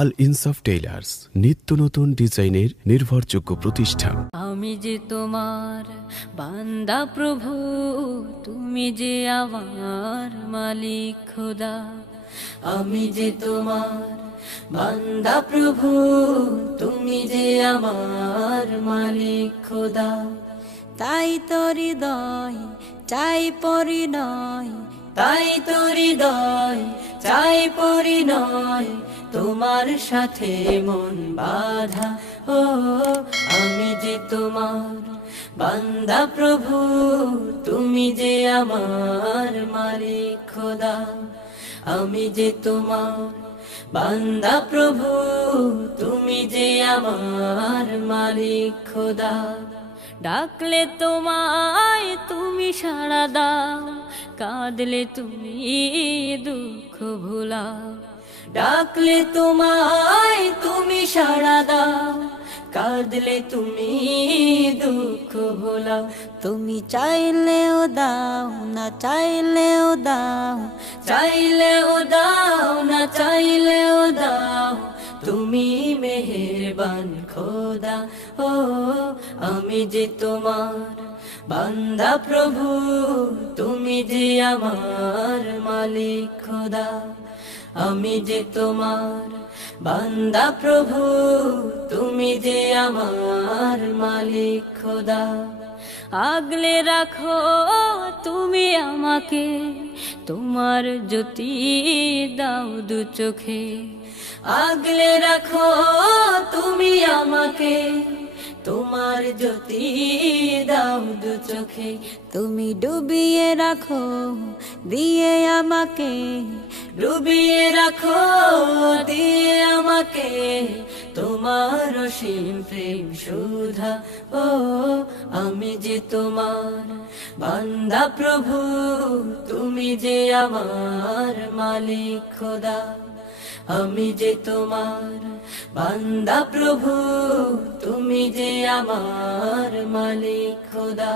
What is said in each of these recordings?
আল ইনসাফ টেইলার্স নিত্য নতুন ডিজাইনের নির্ভরযোগ্য প্রতিষ্ঠান। আমি যে তোমার বান্দা প্রভু, তুমি যে আমার মালিক খোদা। আমি যে তোমার বান্দা প্রভু, তুমি যে আমার মালিক খোদা। তাই তো হৃদয় চাই পরিণয়, তাই তো হৃদয় চাই পরিণয়, তোমার সাথে মন বাঁধা। ও আমি যে তোমার বান্দা প্রভু, তুমি যে আমার মালিক খোদা। আমি যে তোমার বান্দা প্রভু, তুমি যে আমার মালিক খোদা। ডাকলে তোমায় তুমি সাড়া দাও, কাঁদলে তুমি দুঃখ ভুলাও। ডাকলে তোমায় তুমি সাড়া দাও, কাঁদলে তুমি দুঃখ ভোলাও। তুমি চাইলেও দাও না চাইলেও দাও, চাইলেও দাও না চাইলেও দাও, তুমি মেহেরবান খোদা। ও আমি যে তোমার বান্দা প্রভু, তুমি যে আমার মালিক খোদা। আমি যে তোমার বান্দা প্রভু, তুমি যে আমার মালিক খোদা। আগলে রাখো তুমি আমাকে, তোমার জ্যোতি দাও দু চোখে। আগলে রাখো তুমি আমাকে, তোমার জ্যোতি দাও দু চোখে। তুমি ডুবিয়ে রাখো দিয়ে আমাকে, ডুবিয়ে রাখো দিয়ে আমাকে, তোমার অসীম প্রেম সুধা। ও আমি যে তোমার বান্দা প্রভু, তুমি যে আমার মালিক খোদা। আমি যে তোমার বান্দা প্রভু, তুমি যে আমার মালিক খোদা।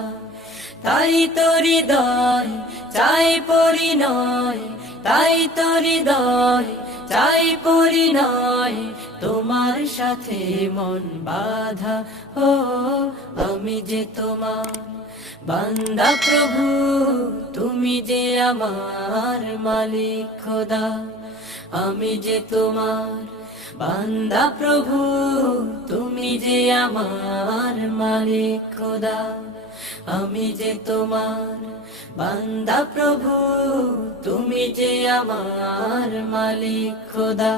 তাই তো হৃদয় চাই পরিণয়, তাই তো হৃদয় চাই পরিণয়, তোমার সাথে মন বাঁধা। ও আমি যে তোমার বান্দা প্রভু, তুমি যে আমার মালিক খোদা। আমি যে তোমার বান্দা প্রভু, তুমি যে আমার মালিক খোদা। আমি যে তোমার বান্দা প্রভু, তুমি যে আমার মালিক খোদা।